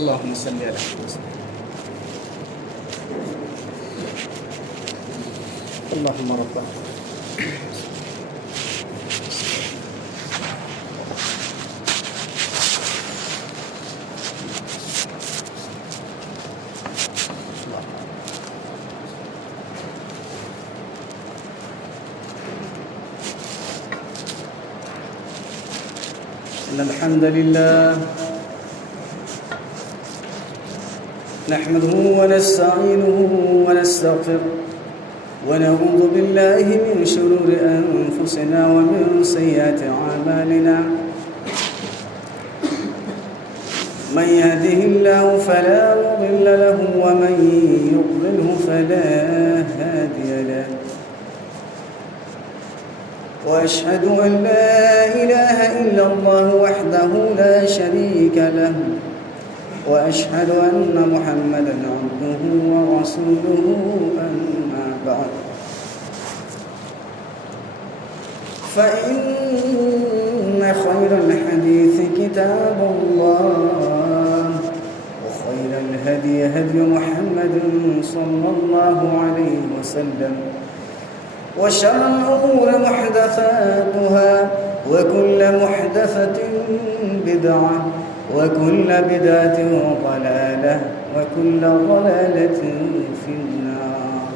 اللهم صل على محمد. اللهم ربنا إن الحمد لله نحمده ونستعينه ونستغفره ونعوذ بالله من شرور أنفسنا ومن سيئات أعمالنا من يهده الله فلا مضل له ومن يضلله فلا هادي له وأشهد أن لا إله إلا الله وحده لا شريك له وأشهد أن محمدًا عبده ورسوله أما بعد فإن خير الحديث كتاب الله وخير الهدي هدي محمد صلى الله عليه وسلم وشر الأمور محدثاتها وكل محدثة بدعة وكل بدعة ضلالة وكل ضلالة في النار.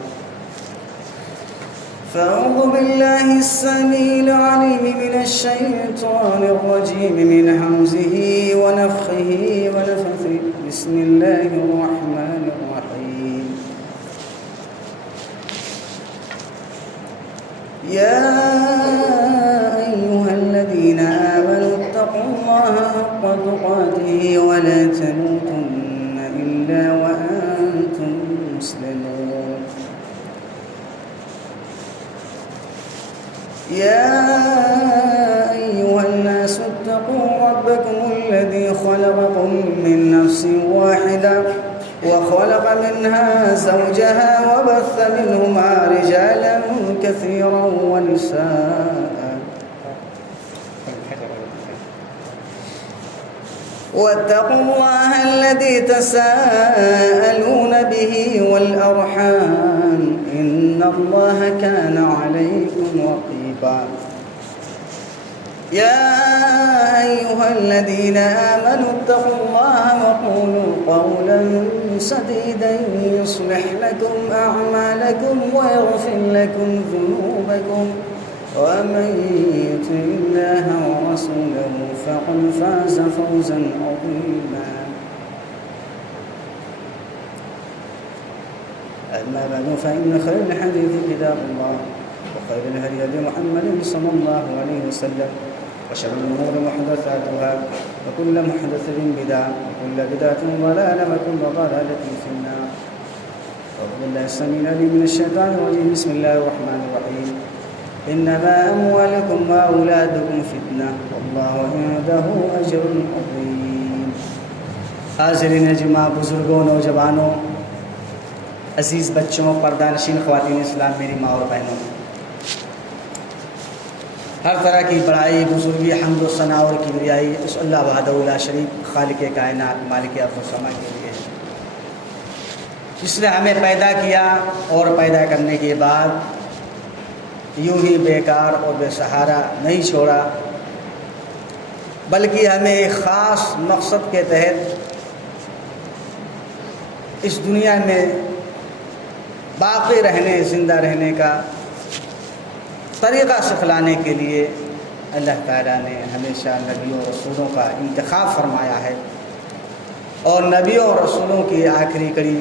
فأعوذ بالله السميع العليم من الشيطان الرجيم من همزه ونفخه ونفثه. بسم الله الرحمن الرحيم. يا أيها الذين آمنوا اتقوا الله حق تقاته ولا تموتن إلا وأنتم مسلمون. يا أيها الناس اتقوا ربكم الذي خلقكم من نفس واحدة وخلق منها زوجها وبث منهما رجالا كثيرا ونساء واتقوا الله الذي تساءلون به والأرحام إن الله كان عليكم رقيبا. يا أيها الذين آمنوا اتقوا الله وقولوا قولا سديدا يصلح لكم أعمالكم ويغفر لكم ذنوبكم ومن يطع الله ورسوله فقد فاز فوزا عظيما. أما بعد فإن خير الحديث كتاب الله وخير الهدي هدي محمد صلى الله عليه وسلم وشر الأمور محدثاتها وكل محدثة بدعة وكل بدعة ضلالة وكل ضلالة في النار. أعوذ بالله السميع العليم من الشيطان الرجيم. بسم الله الرحمن الرحيم. إنما أموالكم وأولادكم فتنة والله عنده أجر عظيم. حاضرین جمع، بزرگوں، نوجوانوں، عزیز بچوں، پردہ نشین خواتین اسلام، میری ماں اور بہنوں، ہر طرح کی بڑائی، بزرگی، حمد و ثنا اور کبریائی اس اللہ وحدہ لا شریک خالق کائنات مالک ارض و سما کے لیے، جس نے ہمیں پیدا کیا اور پیدا کرنے کے بعد یوں ہی بیکار اور بے سہارا نہیں چھوڑا، بلکہ ہمیں ایک خاص مقصد کے تحت اس دنیا میں باقی رہنے، زندہ رہنے کا طریقہ سکھلانے کے لیے اللہ تعالیٰ نے ہمیشہ نبیوں اور رسولوں کا انتخاب فرمایا ہے، اور نبیوں اور رسولوں کی آخری کڑی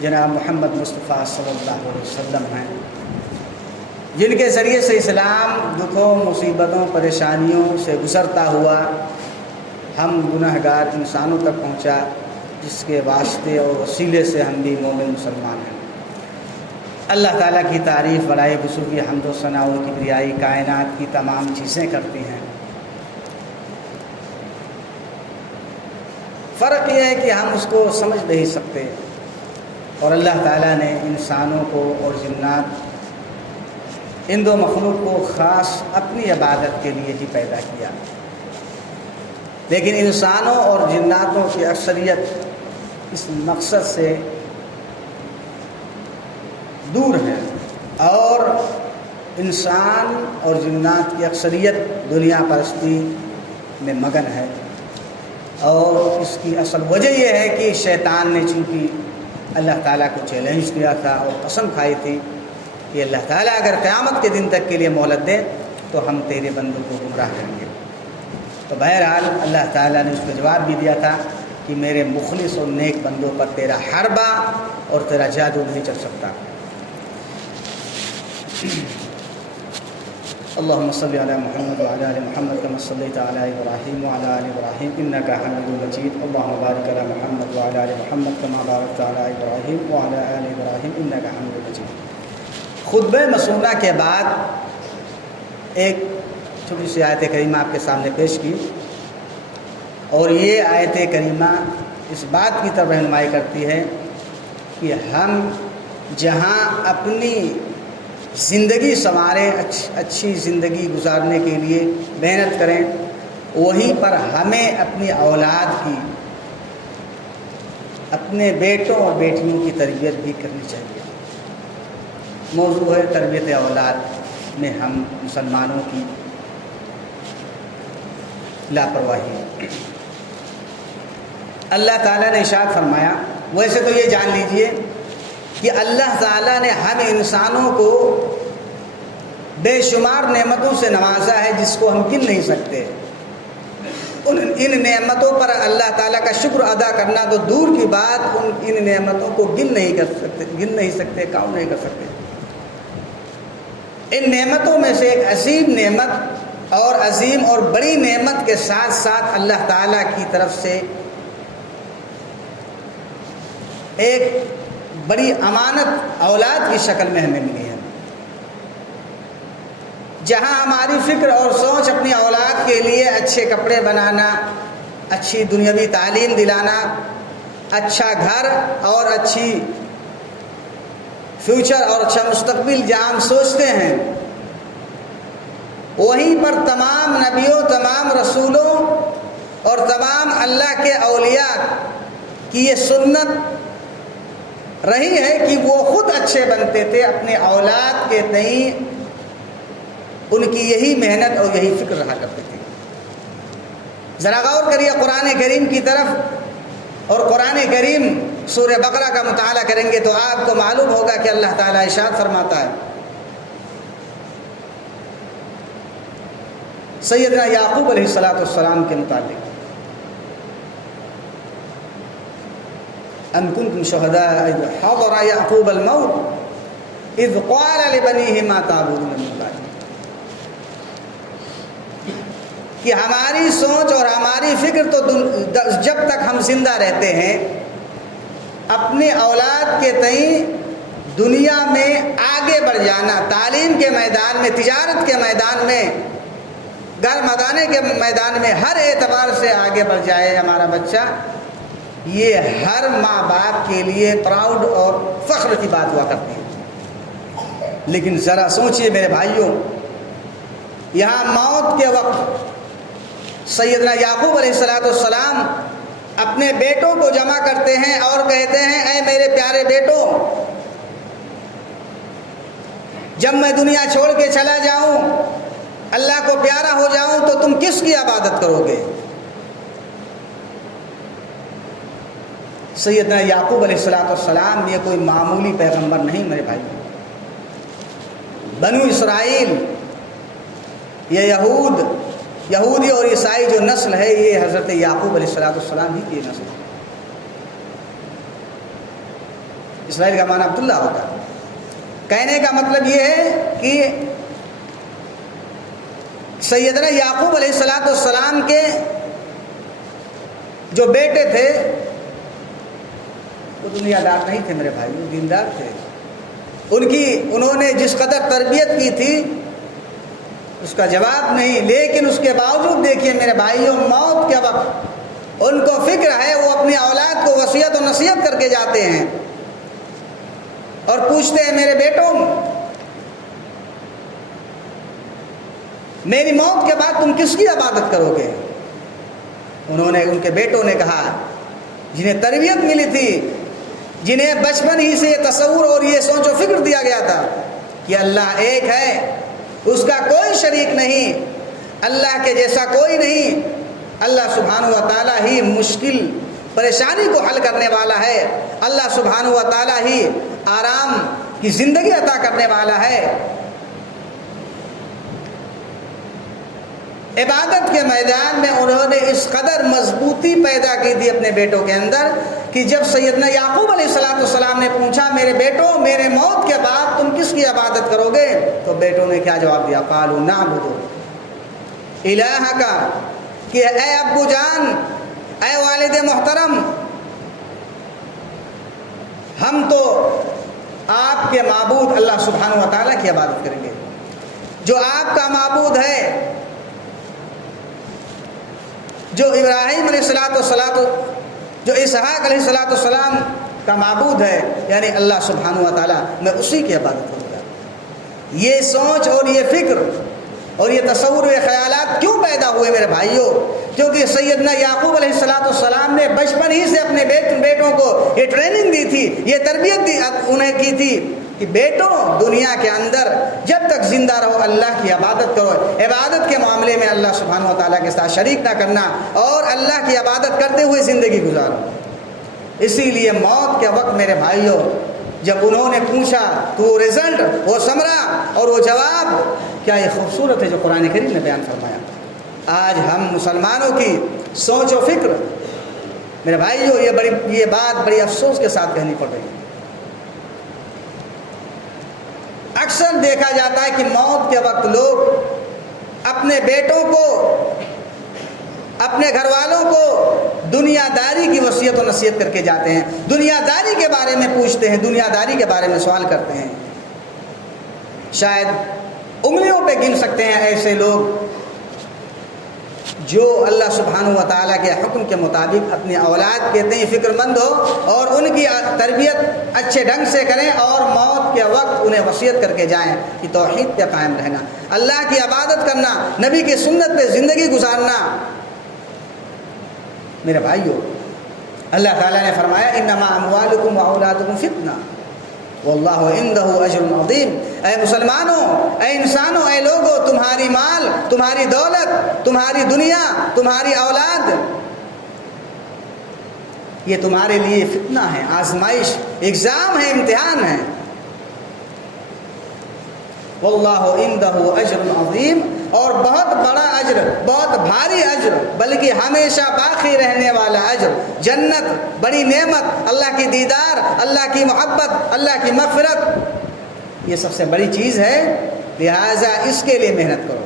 جناب محمد مصطفیٰ صلی اللہ علیہ وسلم ہیں۔ جن کے ذریعے سے اسلام دکھوں مصیبتوں پریشانیوں سے گزرتا ہوا ہم گنہگار انسانوں تک پہنچا، جس کے واسطے اور وسیلے سے ہم بھی مومن مسلمان ہیں۔ اللہ تعالیٰ کی تعریف بڑائی بزرگی حمد و ثنا و کبریائی کائنات کی تمام چیزیں کرتی ہیں۔ فرق یہ ہے کہ ہم اس کو سمجھ نہیں سکتے، اور اللہ تعالیٰ نے انسانوں کو اور جنات ان دو مخلوق کو خاص اپنی عبادت کے لیے ہی پیدا کیا، لیکن انسانوں اور جناتوں کی اکثریت اس مقصد سے دور ہے، اور انسان اور جنات کی اکثریت دنیا پرستی میں مگن ہے۔ اور اس کی اصل وجہ یہ ہے کہ شیطان نے چونکہ اللہ تعالیٰ کو چیلنج کیا تھا اور قسم کھائی تھی کہ اللہ تعالیٰ اگر قیامت کے دن تک کے لیے مہلت دے تو ہم تیرے بندوں کو گمراہ کریں گے۔ تو بہرحال اللہ تعالیٰ نے اس کو جواب بھی دیا تھا کہ میرے مخلص اور نیک بندوں پر تیرا حربہ اور تیرا جادو نہیں چل سکتا۔ اللهم صل على محمد وعلى ال محمد كما صليت على ابراهيم وعلى ال ابراهيم انك حميد مجيد اللهم بارك على محمد وعلى ال محمد كما باركت على ابراهيم وعلى ال ابراهيم انك حميد مجيد۔ خطبہ مسنونہ کے بعد ایک چھوٹی سی آیت کریمہ آپ کے سامنے پیش کی، اور یہ آیت کریمہ اس بات کی طرف رہنمائی کرتی ہے کہ ہم جہاں اپنی زندگی سنواریں، اچھی زندگی گزارنے کے لیے محنت کریں، وہیں پر ہمیں اپنی اولاد کی، اپنے بیٹوں اور بیٹیوں کی تربیت بھی کرنی چاہیے۔ موضوع ہے تربیت اولاد میں ہم مسلمانوں کی لاپرواہی۔ اللہ تعالیٰ نے ارشاد فرمایا، ویسے تو یہ جان لیجئے کہ اللہ تعالیٰ نے ہم انسانوں کو بے شمار نعمتوں سے نوازا ہے جس کو ہم گن نہیں سکتے۔ ان نعمتوں پر اللہ تعالیٰ کا شکر ادا کرنا تو دور کی بات، ان نعمتوں کو گن نہیں سکتے، کاؤنٹ نہیں کر سکتے۔ ان نعمتوں میں سے ایک عظیم نعمت اور عظیم اور بڑی نعمت کے ساتھ ساتھ اللہ تعالیٰ کی طرف سے ایک بڑی امانت اولاد کی شکل میں ہمیں ملی ہے۔ جہاں ہماری فکر اور سوچ اپنی اولاد کے لیے اچھے کپڑے بنانا، اچھی دنیاوی تعلیم دلانا، اچھا گھر اور اچھی فیوچر اور اچھا مستقبل جہاں ہم سوچتے ہیں، وہیں پر تمام نبیوں، تمام رسولوں اور تمام اللہ کے اولیاء کی یہ سنت رہی ہے کہ وہ خود اچھے بنتے تھے، اپنے اولاد کے تئیں ان کی یہی محنت اور یہی فکر رہا کرتے تھے۔ ذرا غور کریے قرآن کریم کی طرف، اور قرآن کریم سورہ بقرہ کا مطالعہ کریں گے تو آپ کو معلوم ہوگا کہ اللہ تعالیٰ ارشاد فرماتا ہے سیدنا یعقوب علیہ السلام کے متعلق، ام کنتم شہداء اذ حضر یعقوب الموت اذ قال لبنیہ ما تعبدون من بعدی، کہ ہماری سوچ اور ہماری فکر تو جب تک ہم زندہ رہتے ہیں اپنے اولاد کے تئیں دنیا میں آگے بڑھ جانا، تعلیم کے میدان میں، تجارت کے میدان میں، گھر مدانے کے میدان میں، ہر اعتبار سے آگے بڑھ جائے ہمارا بچہ، یہ ہر ماں باپ کے لیے پراؤڈ اور فخر کی بات ہوا کرتی ہے۔ لیکن ذرا سوچئے میرے بھائیوں، یہاں موت کے وقت سیدنا یعقوب علیہ السلام اپنے بیٹوں کو جمع کرتے ہیں اور کہتے ہیں اے میرے پیارے بیٹوں، جب میں دنیا چھوڑ کے چلا جاؤں، اللہ کو پیارا ہو جاؤں، تو تم کس کی عبادت کرو گے؟ سیدنا یعقوب علیہ السلام یہ کوئی معمولی پیغمبر نہیں میرے بھائی، بنو اسرائیل، یہ یہودی اور عیسائی جو نسل ہے، یہ حضرت یعقوب علیہ السلام ہی کی نسل ہے۔ اسرائیل کا معنی عبداللہ ہوتا ہے۔ کہنے کا مطلب یہ ہے کہ سیدنا یعقوب علیہ السلام کے جو بیٹے تھے وہ دنیا دار نہیں تھے میرے بھائی، وہ دیندار تھے. انہوں نے جس قدر تربیت کی تھی اس کا جواب نہیں، لیکن اس کے باوجود دیکھیے میرے بھائیوں، موت کے وقت ان کو فکر ہے، وہ اپنی اولاد کو وصیت و نصیحت کر کے جاتے ہیں اور پوچھتے ہیں میرے بیٹوں، میری موت کے بعد تم کس کی عبادت کرو گے؟ ان کے بیٹوں نے کہا، جنہیں تربیت ملی تھی، جنہیں بچپن ہی سے یہ تصور اور یہ سوچ و فکر دیا گیا تھا کہ اللہ ایک ہے، اس کا کوئی شریک نہیں، اللہ کے جیسا کوئی نہیں، اللہ سبحانہ و تعالیٰ ہی مشکل پریشانی کو حل کرنے والا ہے، اللہ سبحانہ و تعالیٰ ہی آرام کی زندگی عطا کرنے والا ہے. عبادت کے میدان میں انہوں نے اس قدر مضبوطی پیدا کی تھی اپنے بیٹوں کے اندر کہ جب سیدنا یعقوب علیہ السلام نے پوچھا میرے بیٹوں، میرے موت کے بعد تم کس کی عبادت کرو گے؟ تو بیٹوں نے کیا جواب دیا؟ قالوا نعبد الہک، کہ اے ابو جان، اے والد محترم، ہم تو آپ کے معبود اللہ سبحانہ و تعالیٰ کی عبادت کریں گے، جو آپ کا معبود ہے، جو ابراہیم علیہ الصلوۃ جو اسحاق علیہ السلام کا معبود ہے، یعنی اللہ سبحانہ و تعالیٰ، میں اسی کی عبادت کروں گا. یہ سوچ اور یہ فکر اور یہ تصور، یہ خیالات کیوں پیدا ہوئے میرے بھائیوں؟ کیونکہ سیدنا یعقوب علیہ السلام نے بچپن ہی سے اپنے بیٹوں کو یہ ٹریننگ دی تھی، یہ تربیت انہیں کی تھی کہ بیٹوں، دنیا کے اندر جب تک زندہ رہو اللہ کی عبادت کرو، عبادت کے معاملے میں اللہ سبحانہ و تعالیٰ کے ساتھ شریک نہ کرنا اور اللہ کی عبادت کرتے ہوئے زندگی گزارو. اسی لیے موت کے وقت میرے بھائیوں، جب انہوں نے پوچھا تو وہ رزلٹ، وہ ثمرہ اور وہ جواب کیا یہ خوبصورت ہے جو قرآن کریم نے بیان فرمایا. آج ہم مسلمانوں کی سوچ و فکر میرے بھائیوں، یہ بات بڑی افسوس کے ساتھ کہنی پڑ رہی ہے. اکثر دیکھا جاتا ہے کہ موت کے وقت لوگ اپنے بیٹوں کو، اپنے گھر والوں کو دنیا داری کی وصیت و نصیحت کر کے جاتے ہیں، دنیا داری کے بارے میں پوچھتے ہیں، دنیا داری کے بارے میں سوال کرتے ہیں. شاید انگلیوں پہ گن سکتے ہیں ایسے لوگ جو اللہ سبحانہ و تعالیٰ کے حکم کے مطابق اپنی اولاد کے تئیں فکر مند ہو اور ان کی تربیت اچھے ڈھنگ سے کریں اور موت کے وقت انہیں وصیت کر کے جائیں کہ توحید پہ قائم رہنا، اللہ کی عبادت کرنا، نبی کی سنت پہ زندگی گزارنا. میرے بھائیو، اللہ تعالیٰ نے فرمایا انما اموالکم و اولادکم فتنہ واللہ عندہ اجر عظیم. اے مسلمانوں، اے انسانوں، اے لوگوں، تمہاری مال، تمہاری دولت، تمہاری دنیا، تمہاری اولاد، یہ تمہارے لیے فتنہ ہے، آزمائش، ایگزام ہے، امتحان ہے. واللہ عندہ اجر عظیم، اور بہت بڑا اجر، بہت بھاری اجر، بلکہ ہمیشہ باقی رہنے والا اجر، جنت، بڑی نعمت، اللہ کی دیدار، اللہ کی محبت، اللہ کی مغفرت، یہ سب سے بڑی چیز ہے. لہٰذا اس کے لیے محنت کرو.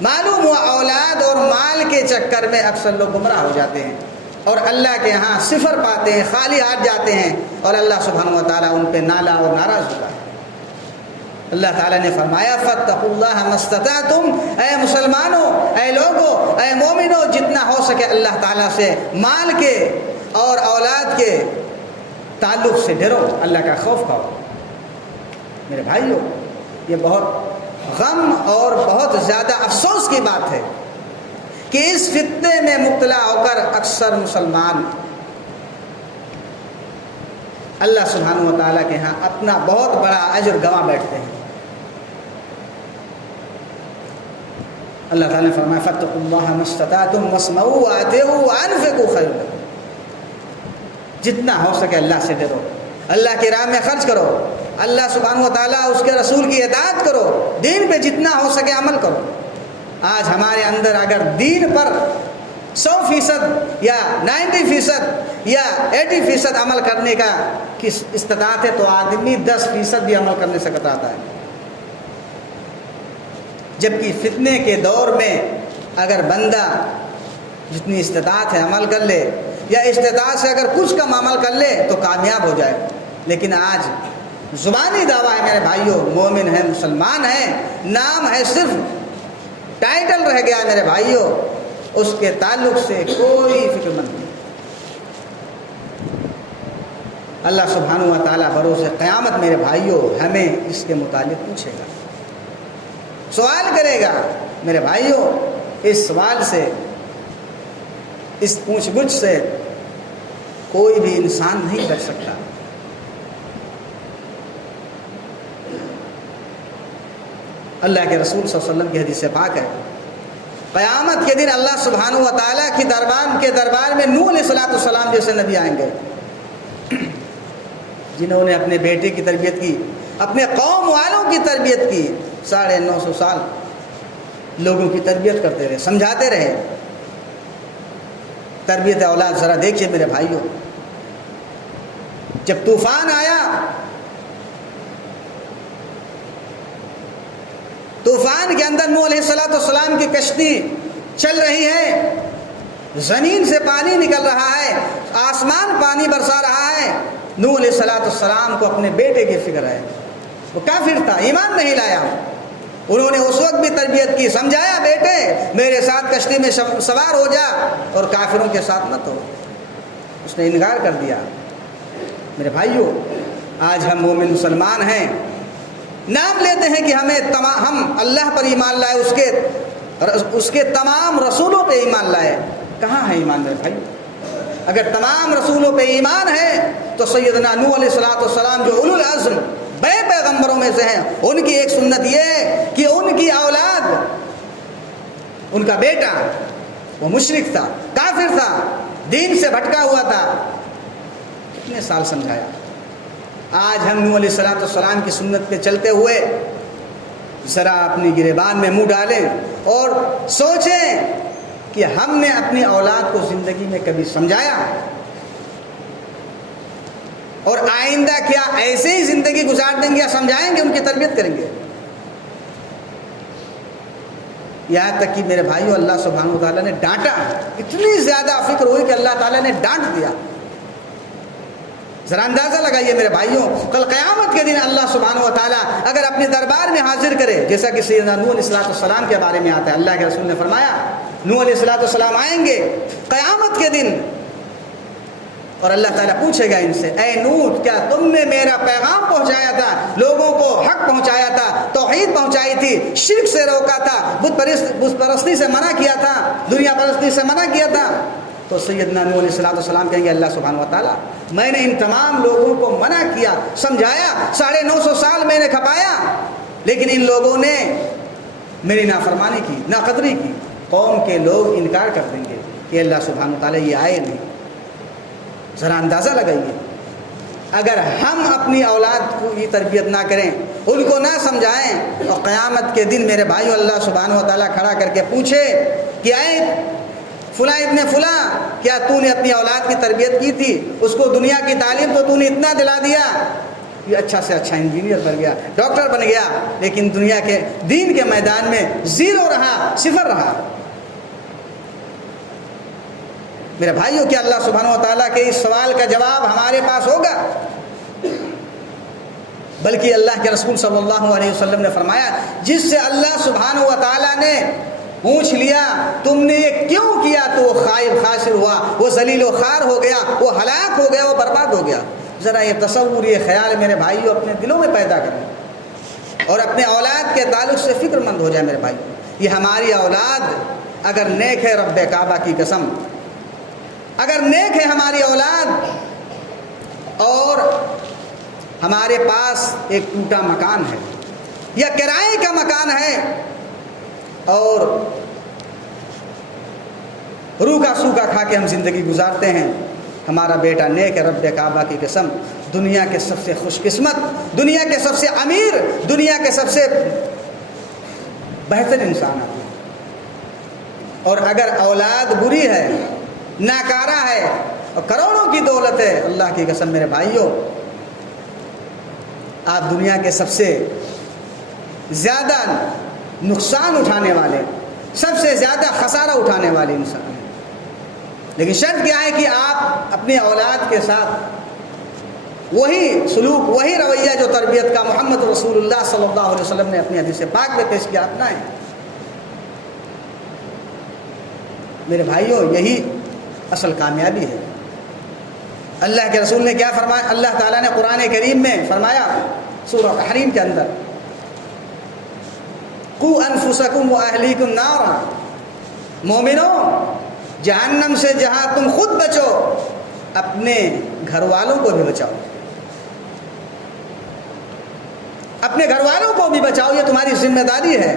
معلوم ہوا اولاد اور مال کے چکر میں اکثر لوگ گمراہ ہو جاتے ہیں اور اللہ کے ہاں صفر پاتے ہیں، خالی ہاتھ جاتے ہیں اور اللہ سبحانہ و تعالیٰ ان پہ نالا اور ناراض ہوتا ہے. اللہ تعالیٰ نے فرمایا فاتقوا اللہ ما استطعتم، اے مسلمانوں، اے لوگوں، اے مومنوں، جتنا ہو سکے اللہ تعالیٰ سے مال کے اور اولاد کے تعلق سے ڈرو، اللہ کا خوف کھاؤ. میرے بھائیوں، یہ بہت غم اور بہت زیادہ افسوس کی بات ہے کہ اس فتنے میں مبتلا ہو کر اکثر مسلمان اللہ سبحانہ و تعالیٰ کے ہاں اپنا بہت بڑا اجر گنوا بیٹھتے ہیں. اللہ تعالیٰ نے فرمایا فاتقوا اللہ ما استطعتم واسمعوا واطیعوا وانفقوا خیر لکم. جتنا ہو سکے اللہ سے ڈرو، اللہ کی راہ میں خرچ کرو، اللہ سبحانہ و تعالیٰ اس کے رسول کی اطاعت کرو، دین پہ جتنا ہو سکے عمل کرو. آج ہمارے اندر اگر دین پر 100% یا 90% یا 80% عمل کرنے کا کس استطاعت ہے تو آدمی 10% بھی عمل کرنے سے کتراتا ہے. جبکہ فتنے کے دور میں اگر بندہ جتنی استطاعت ہے عمل کر لے، یا استطاعت سے اگر کچھ کم عمل کر لے تو کامیاب ہو جائے، لیکن آج زبانی دعویٰ ہے میرے بھائیوں، مومن ہے، مسلمان ہے، نام ہے، صرف ٹائٹل رہ گیا میرے بھائیوں، اس کے تعلق سے کوئی فکر مند نہیں۔ اللہ سبحانہ و تعالیٰ بروز قیامت میرے بھائیوں ہمیں اس کے متعلق پوچھے گا، سوال کرے گا میرے بھائیوں۔ اس سوال سے، اس پوچھ گچھ سے کوئی بھی انسان نہیں بچ سکتا۔ اللہ کے رسول صلی اللہ علیہ وسلم کی حدیث پاک ہے، قیامت کے دن اللہ سبحانہ و تعالیٰ کی دربار میں نوح علیہ السلام جیسے نبی آئیں گے، جنہوں نے اپنے بیٹے کی تربیت کی، اپنے قوم والوں کی تربیت کی، 950 سال لوگوں کی تربیت کرتے رہے، سمجھاتے رہے۔ تربیت اولاد ذرا دیکھیے میرے بھائیوں، جب طوفان آیا، طوفان کے اندر نوح علیہ السلام کی کشتی چل رہی ہے، زمین سے پانی نکل رہا ہے، آسمان پانی برسا رہا ہے، نوح علیہ السلام کو اپنے بیٹے کی فکر ہے۔ وہ کافر تھا، ایمان نہیں لایا، انہوں نے اس وقت بھی تربیت کی، سمجھایا بیٹے میرے ساتھ کشتی میں سوار ہو جا اور کافروں کے ساتھ مت ہو، اس نے انکار کر دیا۔ میرے بھائیوں آج ہم مومن مسلمان ہیں، نام لیتے ہیں کہ ہم اللہ پر ایمان لائے، اس کے تمام رسولوں پہ ایمان لائے، کہاں ہے ایمان میرے بھائی؟ اگر تمام رسولوں پہ ایمان ہے تو سیدنا نوح علیہ السلام جو اولو العزم بڑے پیغمبروں میں سے ہیں، ان کی ایک سنت یہ کہ ان کی اولاد، ان کا بیٹا وہ مشرک تھا، کافر تھا، دین سے بھٹکا ہوا تھا، کتنے سال سمجھایا۔ آج ہم نوح علیہ السلام کی سنت پہ چلتے ہوئے ذرا اپنی گریبان میں منہ ڈالیں اور سوچیں کہ ہم نے اپنی اولاد کو زندگی میں کبھی سمجھایا، اور آئندہ کیا ایسے ہی زندگی گزار دیں گے یا سمجھائیں گے، ان کی تربیت کریں گے؟ یہاں تک کہ میرے بھائیوں اللہ سبحانہ و تعالیٰ نے ڈانٹا، اتنی زیادہ فکر ہوئی کہ اللہ تعالیٰ نے ڈانٹ دیا۔ ذرا اندازہ لگائیے میرے بھائیوں، کل قیامت کے دن اللہ سبحانہ و تعالیٰ اگر اپنے دربار میں حاضر کرے، جیسا کہ سیدنا نوح علیہ السلام کے بارے میں آتا ہے، اللہ کے رسول نے فرمایا نوح علیہ السلام آئیں گے قیامت کے دن، اور اللہ تعالیٰ پوچھے گا ان سے، اے نوح کیا تم نے میرا پیغام پہنچایا تھا، لوگوں کو حق پہنچایا تھا، توحید پہنچائی تھی، شرک سے روکا تھا، بت پرستی سے منع کیا تھا، دنیا پرستی سے منع کیا تھا؟ تو سیدنا نوح علیہ السلام کہیں گے اللہ سبحانہ و تعالیٰ میں نے ان تمام لوگوں کو منع کیا، سمجھایا، 950 سال میں نے کھپایا، لیکن ان لوگوں نے میری نافرمانی کی، ناقدری کی۔ قوم کے لوگ انکار کر دیں گے کہ اللہ سبحانہ و تعالیٰ یہ آئے نہیں۔ ذرا اندازہ لگائیے، اگر ہم اپنی اولاد کو یہ تربیت نہ کریں، ان کو نہ سمجھائیں، اور قیامت کے دن میرے بھائیو اللہ سبحانہ و تعالیٰ کھڑا کر کے پوچھے کہ اے فلاں ابن فلاں کیا تو نے اپنی اولاد کی تربیت کی تھی، اس کو دنیا کی تعلیم تو تو نے اتنا دلا دیا، یہ اچھا سے اچھا انجینئر بن گیا، ڈاکٹر بن گیا، لیکن دنیا کے دین کے میدان میں زیرو رہا، صفر رہا۔ میرے بھائیوں کیا اللہ سبحانہ و تعالیٰ کے اس سوال کا جواب ہمارے پاس ہوگا؟ بلکہ اللہ کے رسول صلی اللہ علیہ وسلم نے فرمایا جس سے اللہ سبحانہ و تعالیٰ نے پوچھ لیا تم نے یہ کیوں کیا تو وہ خائب خاسر ہوا، وہ ذلیل و خوار ہو گیا، وہ ہلاک ہو گیا، وہ برباد ہو گیا۔ ذرا یہ تصور، یہ خیال میرے بھائیوں اپنے دلوں میں پیدا کریں اور اپنے اولاد کے تعلق سے فکر مند ہو جائے۔ میرے بھائی یہ ہماری اولاد اگر نیک ہے، رب کعبہ کی قسم اگر نیک ہے ہماری اولاد، اور ہمارے پاس ایک ٹوٹا مکان ہے یا کرائے کا مکان ہے اور روکھا سوکھا کھا کے ہم زندگی گزارتے ہیں، ہمارا بیٹا نیک ہے، رب کعبہ کی قسم دنیا کے سب سے خوش قسمت، دنیا کے سب سے امیر، دنیا کے سب سے بہتر انسان ہے۔ اور اگر اولاد بری ہے، ناکارہ ہے اور کروڑوں کی دولت ہے، اللہ کی قسم میرے بھائیوں آپ دنیا کے سب سے زیادہ نقصان اٹھانے والے، سب سے زیادہ خسارہ اٹھانے والے انسان ہیں۔ لیکن شرط کیا ہے کہ آپ اپنے اولاد کے ساتھ وہی سلوک، وہی رویہ جو تربیت کا محمد رسول اللہ صلی اللہ علیہ وسلم نے اپنی حدیث پاک میں پیش کیا اپنائیں۔ میرے بھائیوں، یہی اصل کامیابی ہے۔ اللہ کے رسول نے کیا فرمایا؟ اللہ تعالیٰ نے قرآن کریم میں فرمایا سورہ تحریم کے اندر، قُوا أَنفُسَكُمْ وَأَهْلِيكُمْ نَارًا، مومنوں جہنم سے جہاں تم خود بچو، اپنے گھر والوں کو بھی بچاؤ، اپنے گھر والوں کو بھی بچاؤ، یہ تمہاری ذمہ داری ہے،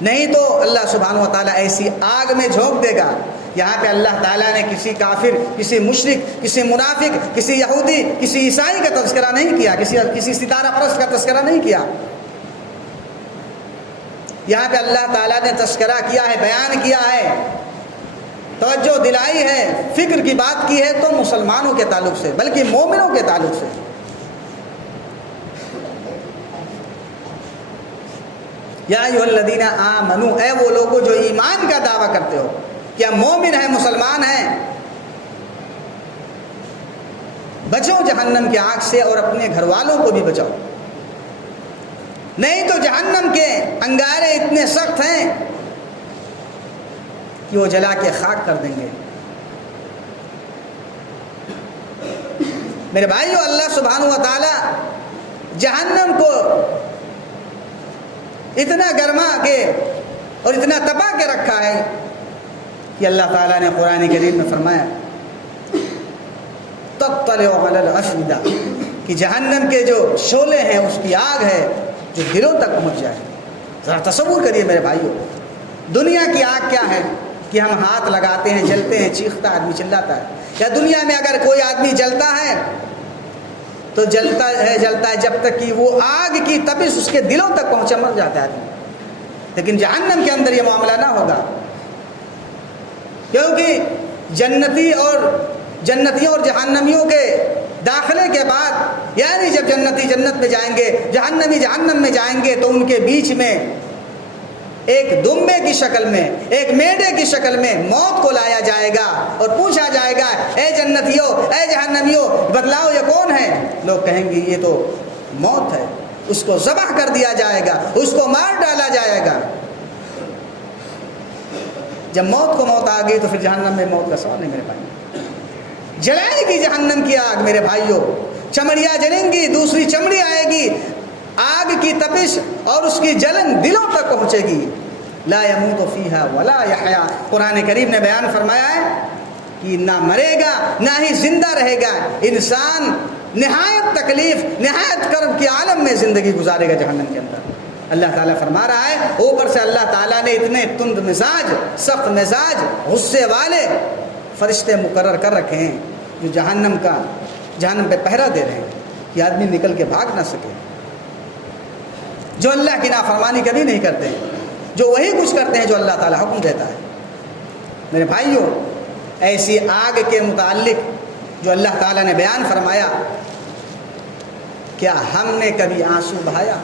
نہیں تو اللہ سبحانہ و تعالیٰ ایسی آگ میں جھونک دے گا۔ یہاں پہ اللہ تعالیٰ نے کسی کافر، کسی مشرک، کسی منافق، کسی یہودی، کسی عیسائی کا تذکرہ نہیں کیا، کسی ستارہ پرست کا تذکرہ نہیں کیا۔ یہاں پہ اللہ تعالیٰ نے تذکرہ کیا ہے، بیان کیا ہے، توجہ دلائی ہے، فکر کی بات کی ہے تو مسلمانوں کے تعلق سے، بلکہ مومنوں کے تعلق سے۔ یا ایھا الذین آمنو، اے وہ لوگوں جو ایمان کا دعویٰ کرتے ہو کہ ہم مومن ہیں، مسلمان ہیں، بچو جہنم کی آگ سے اور اپنے گھر والوں کو بھی بچاؤ، نہیں تو جہنم کے انگارے اتنے سخت ہیں کہ وہ جلا کے خاک کر دیں گے۔ میرے بھائیو، اللہ سبحانہ و تعالی جہنم کو اتنا گرما کے اور اتنا تپا کے رکھا ہے کہ اللہ تعالیٰ نے قرآن کریم میں فرمایا تطلع علی الافئدہ، کہ جہنم کے جو شعلے ہیں، اس کی آگ ہے جو دلوں تک پہنچ جائے۔ ذرا تصور کریے میرے بھائیو، دنیا کی آگ کیا ہے کہ ہم ہاتھ لگاتے ہیں، جلتے ہیں، چیختا آدمی چلاتا ہے، یا دنیا میں اگر کوئی آدمی جلتا ہے تو جلتا ہے جب تک کہ وہ آگ کی تپش اس کے دلوں تک پہنچے، مر جاتا ہے آدمی۔ لیکن جہنم کے اندر یہ معاملہ نہ ہوگا، کیونکہ جنتیوں اور جہنمیوں کے داخلے کے بعد، یعنی جب جنتی جنت میں جائیں گے، جہنمی جہنم میں جائیں گے، تو ان کے بیچ میں ایک دمبے کی شکل میں، ایک میڈے کی شکل میں موت کو لایا جائے گا اور پوچھا جائے گا، اے جنتیوں، اے جہنمیوں، بتلاؤ یہ کون ہے؟ لوگ کہیں گے یہ تو موت ہے۔ اس کو ذبح کر دیا جائے گا، اس کو مار ڈالا جائے گا۔ جب موت کو موت آ گئی تو پھر جہنم میں موت کا سوال نہیں میرے بھائی۔ جلائے گی جہنم کی آگ میرے بھائیوں، چمڑیاں جلیں گی، دوسری چمڑی آئے گی، آگ کی تپش اور اس کی جلن دلوں تک پہنچے گی۔ لا يموت فیہا ولا یحیا، قرآن کریم نے بیان فرمایا ہے کہ نہ مرے گا نہ ہی زندہ رہے گا۔ انسان نہایت تکلیف، نہایت کرب کے عالم میں زندگی گزارے گا جہنم کے اندر۔ اللہ تعالیٰ فرما رہا ہے، اوپر سے اللہ تعالیٰ نے اتنے تند مزاج، سخت مزاج، غصے والے فرشتے مقرر کر رکھے ہیں جو جہنم پہ پہرا دے رہے ہیں کہ آدمی نکل کے بھاگ نہ سکے، جو اللہ کی نافرمانی کبھی نہیں کرتے، جو وہی کچھ کرتے ہیں جو اللہ تعالیٰ حکم دیتا ہے۔ میرے بھائیوں، ایسی آگ کے متعلق جو اللہ تعالیٰ نے بیان فرمایا، کیا ہم نے کبھی آنسو بہایا؟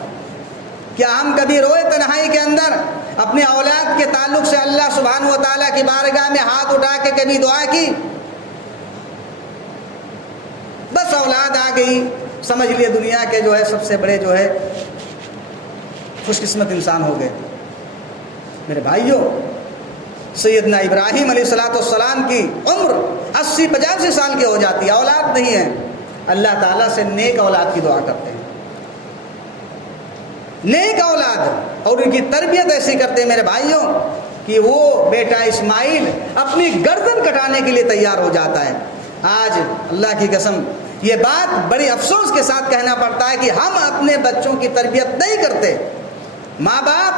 کیا ہم کبھی روئے تنہائی کے اندر اپنے اولاد کے تعلق سے اللہ سبحانہ و تعالیٰ کی بارگاہ میں ہاتھ اٹھا کے کبھی دعا کی؟ بس اولاد آ گئی، سمجھ لیے دنیا کے جو ہے سب سے بڑے جو ہے خوش قسمت انسان ہو گئے۔ میرے بھائیوں، سیدنا ابراہیم علیہ السلام کی عمر 80-85 سال کی ہو جاتی ہے، اولاد نہیں ہے، اللہ تعالیٰ سے نیک اولاد کی دعا کرتے ہیں، نیک اولاد، اور ان کی تربیت ایسی کرتے ہیں میرے بھائیوں کہ وہ بیٹا اسماعیل اپنی گردن کٹانے کے لیے تیار ہو جاتا ہے۔ آج اللہ کی قسم یہ بات بڑی افسوس کے ساتھ کہنا پڑتا ہے کہ ہم اپنے بچوں کی تربیت نہیں کرتے۔ ماں باپ،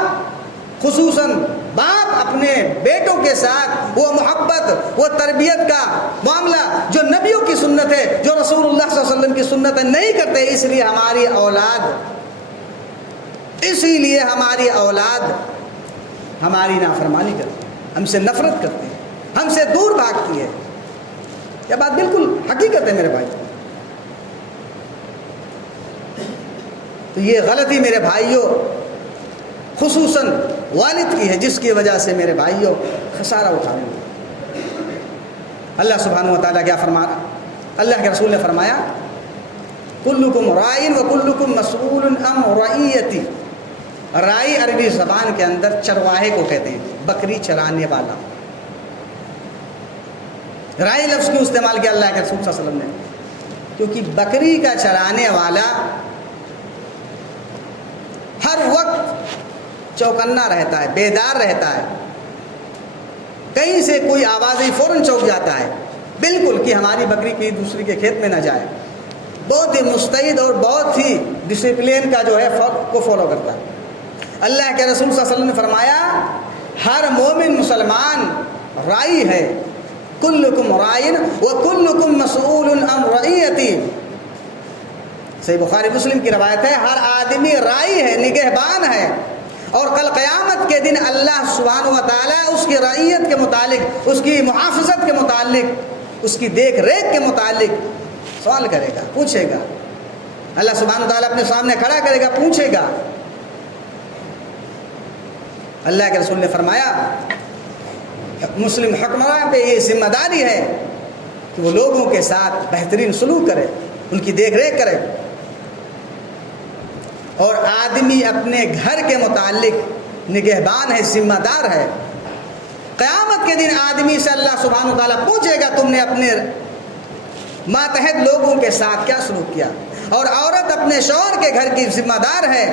خصوصاً باپ، اپنے بیٹوں کے ساتھ وہ محبت، وہ تربیت کا معاملہ جو نبیوں کی سنت ہے، جو رسول اللہ صلی اللہ علیہ وسلم کی سنت ہے، نہیں کرتے۔ اس لیے ہماری اولاد ہماری نافرمانی کرتی ہے، ہم سے نفرت کرتی ہے، ہم سے دور بھاگتی ہے۔ یہ بات بالکل حقیقت ہے میرے بھائی۔ تو یہ غلطی میرے بھائیوں خصوصاً والد کی ہے، جس کی وجہ سے میرے بھائیوں خسارہ اٹھانے لگے۔ اللہ سبحانہ و تعالیٰ کیا فرمانا، اللہ کے رسول نے فرمایا کلکم رائن و کلکم مسئول عن رعیتی۔ رائی عربی زبان کے اندر چرواہے کو کہتے ہیں، بکری چرانے والا۔ رائی لفظ کیوں استعمال کیا اللہ کے رسول صلی اللہ علیہ وسلم نے؟ کیونکہ بکری کا چرانے والا ہر وقت چوکنا رہتا ہے، بیدار رہتا ہے، کہیں سے کوئی آواز ہی فوراً چوک جاتا ہے، بالکل کہ ہماری بکری کسی دوسری کے کھیت میں نہ جائے۔ بہت ہی مستعد اور بہت ہی ڈسپلین کا جو ہے کو فالو کرتا ہے۔ اللہ کے رسول صلی اللہ علیہ وسلم نے فرمایا ہر مومن مسلمان رائی ہے، کلکم رائن وکلکم مسئول عن رعیتی۔ صحیح بخاری مسلم کی روایت ہے، ہر آدمی رائی ہے، نگہبان ہے، اور کل قیامت کے دن اللہ سبحانہ و تعالیٰ اس کی رعیت کے متعلق، اس کی محافظت کے متعلق، اس کی دیکھ ریکھ کے متعلق سوال کرے گا، پوچھے گا۔ اللہ سبحانہ و تعالیٰ اپنے سامنے کھڑا کرے گا، پوچھے گا۔ اللہ کے رسول نے فرمایا مسلم حکمران پہ یہ ذمہ داری ہے کہ وہ لوگوں کے ساتھ بہترین سلوک کرے، ان کی دیکھ ریکھ کرے، اور آدمی اپنے گھر کے متعلق نگہبان ہے، ذمہ دار ہے۔ قیامت کے دن آدمی سے اللہ سبحانہ و تعالیٰ پوچھے گا تم نے اپنے ماتحت لوگوں کے ساتھ کیا سلوک کیا۔ اور عورت اپنے شوہر کے گھر کی ذمہ دار ہے،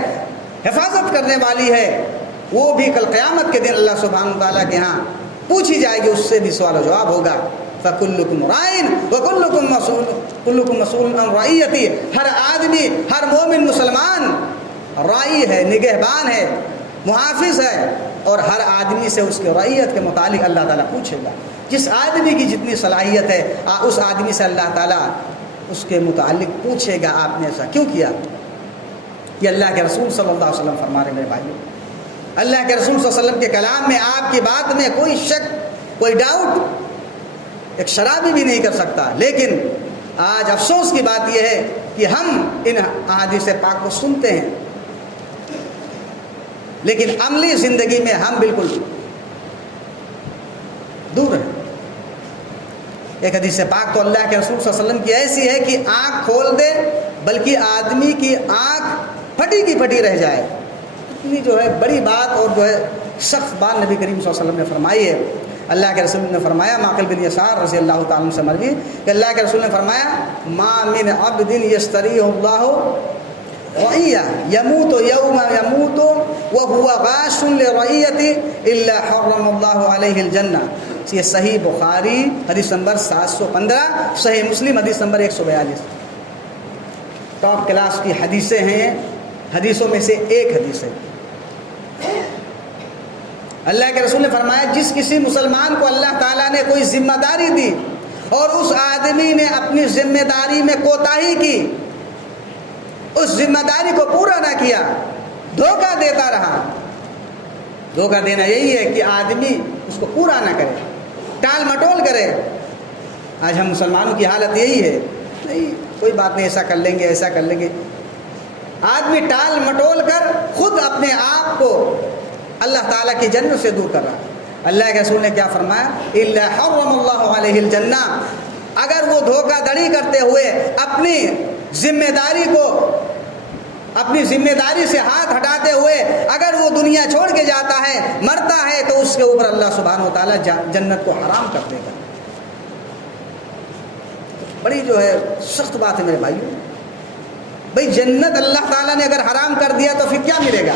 حفاظت کرنے والی ہے، وہ بھی کل قیامت کے دن اللہ سبحانہ و تعالیٰ کے ہاں پوچھی جائے گی، اس سے بھی سوال و جواب ہوگا۔ فَكُلُّكُمْ رَاعٍ وَكُلُّكُمْ مَسْئُولٌ عَنْ رَعِيَّتِهِ۔ ہر آدمی، ہر مومن مسلمان رائی ہے، نگہبان ہے، محافظ ہے، اور ہر آدمی سے اس کی رعیت کے متعلق اللہ تعالیٰ پوچھے گا۔ جس آدمی کی جتنی صلاحیت ہے اس آدمی سے اللہ تعالیٰ اس کے متعلق پوچھے گا آپ نے ایسا کیوں کیا۔ یہ اللہ کے رسول صلی اللہ علیہ وسلم فرما رہے ہیں میرے بھائیوں۔ اللہ کے رسول صلی اللہ علیہ وسلم کے کلام میں آپ کی بات میں کوئی شک، کوئی ڈاؤٹ ایک شرابی بھی نہیں کر سکتا۔ لیکن آج افسوس کی بات یہ ہے کہ ہم ان احادیث پاک کو سنتے ہیں، لیکن عملی زندگی میں ہم بالکل دور ہیں۔ ایک حدیث پاک تو اللہ کے رسول صلی اللہ علیہ وسلم کی ایسی ہے کہ آنکھ کھول دے بلکہ آدمی کی آنکھ پھٹی کی پھٹی رہ جائے۔ اتنی جو ہے بڑی بات اور جو ہے سخت بات نبی کریم صلی اللہ علیہ وسلم نے فرمائی ہے۔ اللہ کے رسول نے فرمایا، معقل بن یسار رضی اللہ تعالیٰ عنہ سے مروی کہ اللہ کے رسول نے فرمایا ما من عبد یستریہ اللہ رعیہ یموت یوم یموت وہو غاش لرعیتہ الا حرم اللہ علیہ الجنہ۔ یہ صحیح بخاری حدیث نمبر 715، صحیح مسلم حدیث نمبر 142۔ ٹاپ کلاس کی حدیثیں ہیں، حدیثوں میں سے ایک حدیث ہے۔ اللہ کے رسول نے فرمایا جس کسی مسلمان کو اللہ تعالیٰ نے کوئی ذمہ داری دی اور اس آدمی نے اپنی ذمہ داری میں کوتاہی کی، اس ذمہ داری کو پورا نہ کیا، دھوکہ دیتا رہا۔ دھوکہ دینا یہی ہے کہ آدمی اس کو پورا نہ کرے، ٹال مٹول کرے۔ آج ہم مسلمانوں کی حالت یہی ہے، نہیں کوئی بات نہیں، ایسا کر لیں گے، ایسا کر لیں گے۔ آدمی ٹال مٹول کر خود اپنے آپ کو اللہ تعالیٰ کی جنت سے دور کر رہا ہے۔ اللہ کے رسول نے کیا فرمایا، الا حرم اللہ علیہ الجنہ۔ اگر وہ دھوکہ دڑی کرتے ہوئے اپنی ذمہ داری کو، اپنی ذمہ داری سے ہاتھ ہٹاتے ہوئے اگر وہ دنیا چھوڑ کے جاتا ہے، مرتا ہے، تو اس کے اوپر اللہ سبحانہ و تعالیٰ جنت کو حرام کر دے گا۔ بڑی جو ہے سخت بات ہے میرے بھائیوں۔ بھئی جنت اللہ تعالیٰ نے اگر حرام کر دیا تو پھر کیا ملے گا؟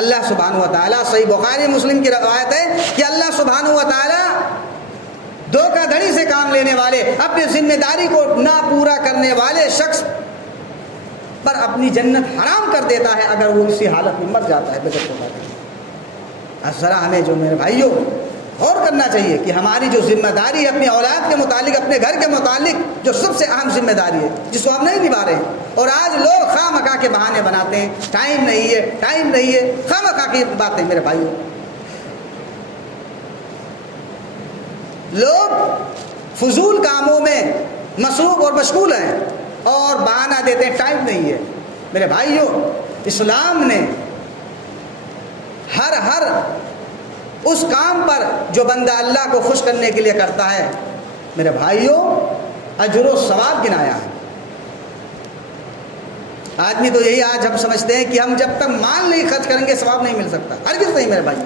اللہ سبحانہ و تعالیٰ، صحیح بخاری مسلم کی روایت ہے کہ اللہ سبحانہ و تعالیٰ دھوکہ دھڑی سے کام لینے والے، اپنی ذمہ داری کو نہ پورا کرنے والے شخص پر اپنی جنت حرام کر دیتا ہے اگر وہ اسی حالت میں مر جاتا ہے بغیر توبہ کے۔ ذرا ہمیں جو میرے بھائیوں غور کرنا چاہیے کہ ہماری جو ذمہ داری ہے اپنی اولاد کے متعلق، اپنے گھر کے متعلق، جو سب سے اہم ذمہ داری ہے جس کو ہم نہیں نبھا رہے ہیں، اور آج لوگ خواہ مخواہ کے بہانے بناتے ہیں، ٹائم نہیں ہے، ٹائم نہیں ہے، خواہ مخواہ کی باتیں میرے بھائیوں۔ لوگ فضول کاموں میں مصروف اور مشغول ہیں اور بہانہ دیتے ہیں ٹائم نہیں ہے۔ میرے بھائیوں، اسلام نے ہر اس کام پر جو بندہ اللہ کو خوش کرنے کے لیے کرتا ہے میرے بھائیوں اجر و ثواب گنایا ہے۔ آدمی تو یہی آج ہم سمجھتے ہیں کہ ہم جب تک مال نہیں خرچ کریں گے ثواب نہیں مل سکتا، ہرگز نہیں میرے بھائی۔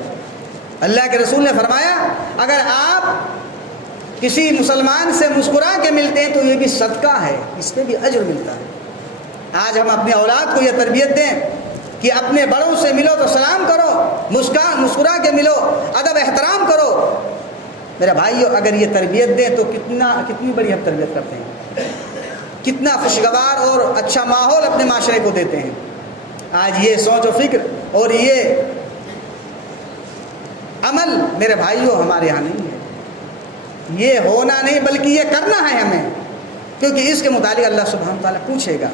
اللہ کے رسول نے فرمایا اگر آپ کسی مسلمان سے مسکرا کے ملتے ہیں تو یہ بھی صدقہ ہے، اس پہ بھی اجر ملتا ہے۔ آج ہم اپنی اولاد کو یہ تربیت دیں کہ اپنے بڑوں سے ملو تو سلام کرو، مسکرا کے ملو، ادب احترام کرو۔ میرے بھائیو اگر یہ تربیت دیں تو کتنی بڑی ہم تربیت کرتے ہیں، کتنا خوشگوار اور اچھا ماحول اپنے معاشرے کو دیتے ہیں۔ آج یہ سوچ و فکر اور یہ عمل میرے بھائیوں ہمارے یہاں نہیں ہے، یہ ہونا نہیں بلکہ یہ کرنا ہے ہمیں، کیونکہ اس کے متعلق اللہ سبحانہ تعالیٰ پوچھے گا۔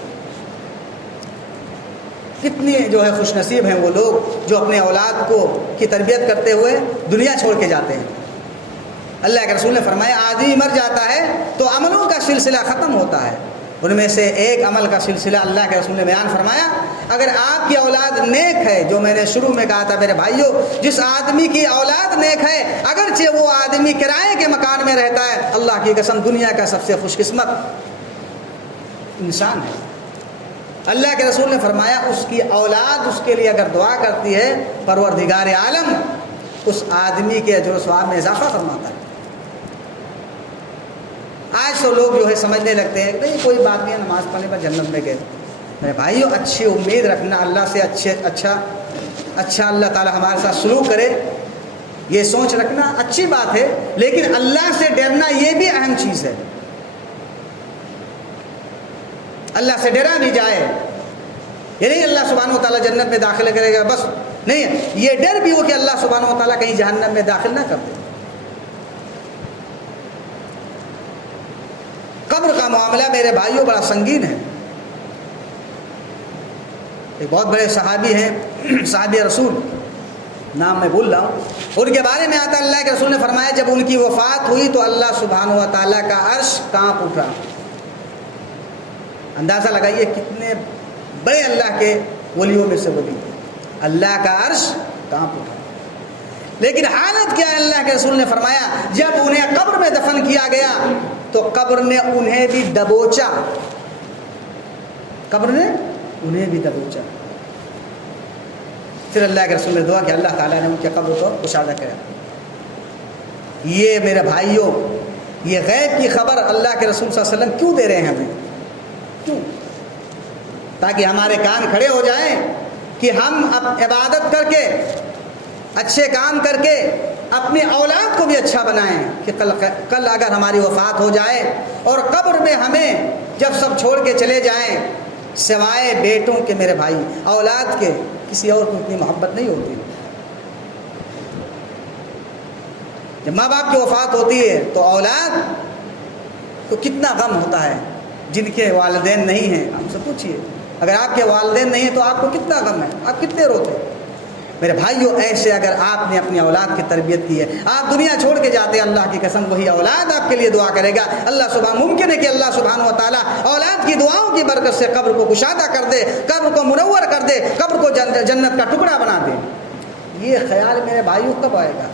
کتنے جو ہے خوش نصیب ہیں وہ لوگ جو اپنے اولاد کو کی تربیت کرتے ہوئے دنیا چھوڑ کے جاتے ہیں۔ اللہ کے رسول نے فرمایا آدمی مر جاتا ہے تو عملوں کا سلسلہ ختم ہوتا ہے، ان میں سے ایک عمل کا سلسلہ اللہ کے رسول نے بیان فرمایا اگر آپ کی اولاد نیک ہے، جو میں نے شروع میں کہا تھا میرے بھائیوں، جس آدمی کی اولاد نیک ہے اگرچہ وہ آدمی کرائے کے مکان میں رہتا ہے، اللہ کی قسم دنیا کا سب سے خوش قسمت انسان ہے۔ اللہ کے رسول نے فرمایا اس کی اولاد اس کے لیے اگر دعا کرتی ہے پروردگار عالم اس آدمی کے اجر و ثواب میں اضافہ فرماتا ہے۔ آج تو لوگ جو ہے سمجھنے لگتے ہیں نہیں کوئی بات نہیں ہے، نماز پڑھنے پر جنت میں گئے۔ میرے بھائیوں اچھی امید رکھنا اللہ سے، اچھا اللہ تعالی ہمارے ساتھ سلوک کرے، یہ سوچ رکھنا اچھی بات ہے، لیکن اللہ سے ڈرنا یہ بھی اہم چیز ہے۔ اللہ سے ڈرا بھی جائے، یہ نہیں اللہ سبحانہ و تعالیٰ جنت میں داخل کرے گا بس، نہیں، یہ ڈر بھی ہو کہ اللہ سبحانہ و تعالیٰ کہیں جہنم میں داخل نہ کر دے۔ قبر کا معاملہ میرے بھائیوں بڑا سنگین ہے۔ ایک بہت بڑے صحابی ہیں، صحابی رسول، نام میں بھول رہا ہوں، ان کے بارے میں آتا اللہ کے رسول نے فرمایا جب ان کی وفات ہوئی تو اللہ سبحانہ و تعالیٰ کا عرش کانپ اٹھا۔ اندازہ لگائیے کتنے بڑے اللہ کے ولیوں میں سے ولی، اللہ کا عرش کانپ اٹھا۔ لیکن حالت کیا ہے اللہ کے رسول نے فرمایا جب انہیں قبر میں دفن کیا گیا تو قبر نے انہیں بھی دبوچا، قبر نے انہیں بھی دبوچا۔ پھر اللہ کے رسول نے دعا کہ اللہ تعالیٰ نے ان کے قبر کو کشادہ کیا۔ یہ میرے بھائیوں یہ غیب کی خبر اللہ کے رسول صلی اللہ علیہ وسلم کیوں دے رہے ہیں ہمیں؟ کیوں؟ تاکہ ہمارے کان کھڑے ہو جائیں کہ ہم عبادت کر کے اچھے کام کر کے اپنی اولاد کو بھی اچھا بنائیں کہ کل اگر ہماری وفات ہو جائے اور قبر میں ہمیں جب سب چھوڑ کے چلے جائیں سوائے بیٹوں کے میرے بھائی اولاد کے کسی اور کو اتنی محبت نہیں ہوتی۔ جب ماں باپ کی وفات ہوتی ہے تو اولاد کو کتنا غم ہوتا ہے، جن کے والدین نہیں ہیں ہم سے پوچھیے، اگر آپ کے والدین نہیں ہیں تو آپ کو کتنا غم ہے، آپ کتنے روتے ہیں۔ میرے بھائیوں ایسے اگر آپ نے اپنی اولاد کی تربیت کی ہے، آپ دنیا چھوڑ کے جاتے ہیں، اللہ کی قسم وہی اولاد آپ کے لیے دعا کرے گا۔ ممکن ہے کہ اللہ سبحانہ و تعالیٰ اولاد کی دعاؤں کی برکت سے قبر کو کشادہ کر دے، قبر کو منور کر دے، قبر کو جنت کا ٹکڑا بنا دے۔ یہ خیال میرے بھائیوں کب آئے گا؟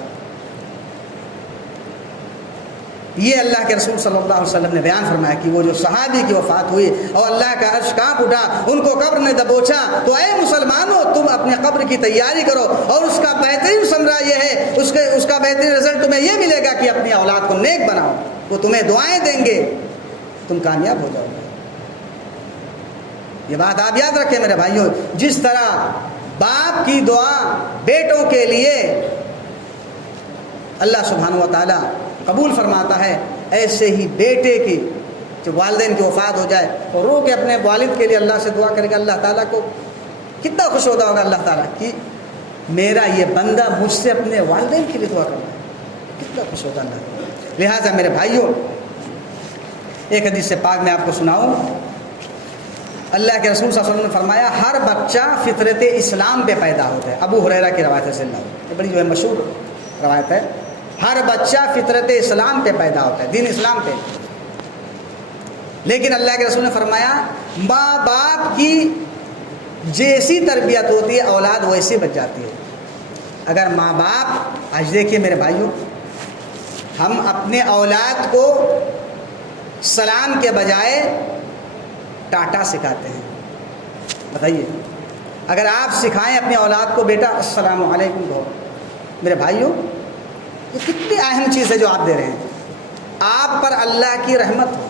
یہ اللہ کے رسول صلی اللہ علیہ وسلم نے بیان فرمایا کہ وہ جو صحابی کی وفات ہوئی اور اللہ کا عرش کانپ اٹھا، ان کو قبر نے دبوچا، تو اے مسلمانوں تم اپنے قبر کی تیاری کرو اور اس کا بہترین ثمرہ یہ ہے، اس کا بہترین رزلٹ تمہیں یہ ملے گا کہ اپنی اولاد کو نیک بناؤ، وہ تمہیں دعائیں دیں گے، تم کامیاب ہو جاؤ گے۔ یہ بات آپ یاد رکھیں میرے بھائیوں، جس طرح باپ کی دعا بیٹوں کے لیے اللہ سبحانہ و تعالیٰ قبول فرماتا ہے، ایسے ہی بیٹے کی جب والدین کی وفات ہو جائے تو رو کے اپنے والد کے لیے اللہ سے دعا کرے گا، اللہ تعالیٰ کو کتنا خوش ہوتا ہوگا اللہ تعالیٰ کہ میرا یہ بندہ مجھ سے اپنے والدین کے لیے دعا کر رہا ہے، کتنا خوش ہوتا اللہ۔ لہٰذا میرے بھائیوں ایک حدیث سے پاک میں آپ کو سناؤں، اللہ کے رسول صلی اللہ علیہ وسلم نے فرمایا ہر بچہ فطرت اسلام پہ پیدا ہوتا ہے۔ ابو ہریرہ کی روایت ہے، یہ بڑی جو ہے مشہور روایت ہے، ہر بچہ فطرت اسلام پہ پیدا ہوتا ہے، دین اسلام پہ۔ لیکن اللہ کے رسول نے فرمایا ماں باپ کی جیسی تربیت ہوتی ہے اولاد ویسی بچ جاتی ہے۔ اگر ماں باپ، آج دیکھیے میرے بھائیوں، ہم اپنے اولاد کو سلام کے بجائے ٹاٹا سکھاتے ہیں. بتائیے، اگر آپ سکھائیں اپنے اولاد کو بیٹا السلام علیکم کہو، میرے بھائیوں یہ کتنی اہم چیز ہے جو آپ دے رہے ہیں. آپ پر اللہ کی رحمت ہو.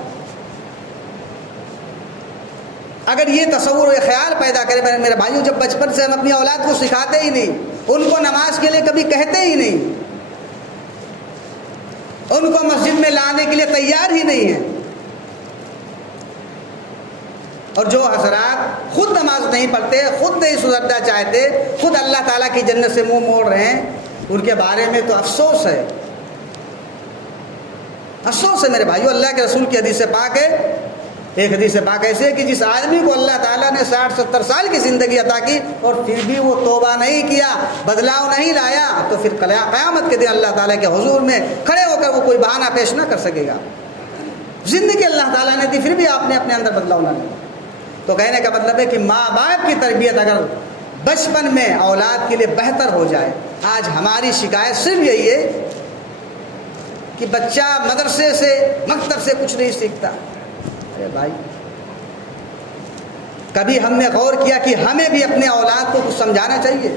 اگر یہ تصور و خیال پیدا کرے میرے بھائیوں، جب بچپن سے ہم اپنی اولاد کو سکھاتے ہی نہیں، ان کو نماز کے لیے کبھی کہتے ہی نہیں، ان کو مسجد میں لانے کے لیے تیار ہی نہیں ہیں، اور جو حضرات خود نماز نہیں پڑھتے، خود نہیں سدھرنا چاہتے، خود اللہ تعالیٰ کی جنت سے منہ موڑ رہے ہیں، ان کے بارے میں تو افسوس ہے. افسوس ہے میرے بھائیو. اللہ کے رسول کی حدیث پاک ہے، ایک حدیث پاک ایسے ہے کہ جس آدمی کو اللہ تعالیٰ نے 60-70 سال کی زندگی عطا کی اور پھر بھی وہ توبہ نہیں کیا، بدلاؤ نہیں لایا، تو پھر قیامت کے دن اللہ تعالیٰ کے حضور میں کھڑے ہو کر وہ کوئی بہانہ پیش نہ کر سکے گا. زندگی اللہ تعالیٰ نے دی، پھر بھی آپ نے اپنے اندر بدلاؤ نہ لیا. تو کہنے کا مطلب ہے کہ ماں باپ کی تربیت اگر بچپن میں اولاد کے لیے بہتر ہو جائے. آج ہماری شکایت صرف یہی ہے کہ بچہ مدرسے سے، مکتب سے کچھ نہیں سیکھتا. ارے بھائی، کبھی ہم نے غور کیا کہ ہمیں بھی اپنے اولاد کو کچھ سمجھانا چاہیے؟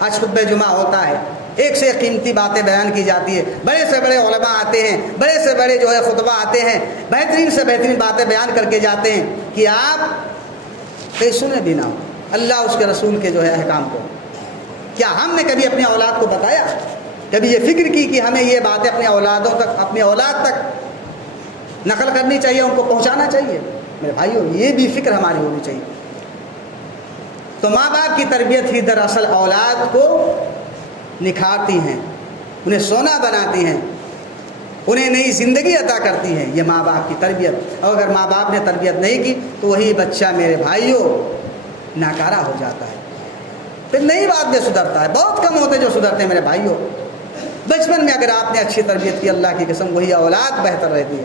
آج خطبہ جمعہ ہوتا ہے، ایک سے ایک قیمتی باتیں بیان کی جاتی ہے، بڑے سے بڑے علماء آتے ہیں، بڑے سے بڑے جو ہے خطبہ آتے ہیں، بہترین سے بہترین باتیں بیان کر کے جاتے ہیں کہ آپ کہیں سنے بھی نہ ہو اللہ اس کے رسول کے جو ہے احکام کو. کیا ہم نے کبھی اپنے اولاد کو بتایا؟ کبھی یہ فکر کی کہ ہمیں یہ باتیں اپنے اولادوں تک، اپنے اولاد تک نقل کرنی چاہیے، ان کو پہنچانا چاہیے؟ میرے بھائیوں یہ بھی فکر ہماری ہونی چاہیے. تو ماں باپ کی تربیت ہی دراصل اولاد کو نکھارتی ہیں، انہیں سونا بناتی ہیں، انہیں نئی زندگی عطا کرتی ہیں. یہ ماں باپ کی تربیت. اور اگر ماں باپ نے تربیت نہیں کی تو وہی بچہ میرے بھائیوں ناکارہ ہو جاتا ہے، پھر نئی بات میں سدھرتا ہے. بہت کم ہوتے جو سدھرتے ہیں میرے بھائیوں. بچپن میں اگر آپ نے اچھی تربیت کی، اللہ کی قسم وہی اولاد بہتر رہتی ہے.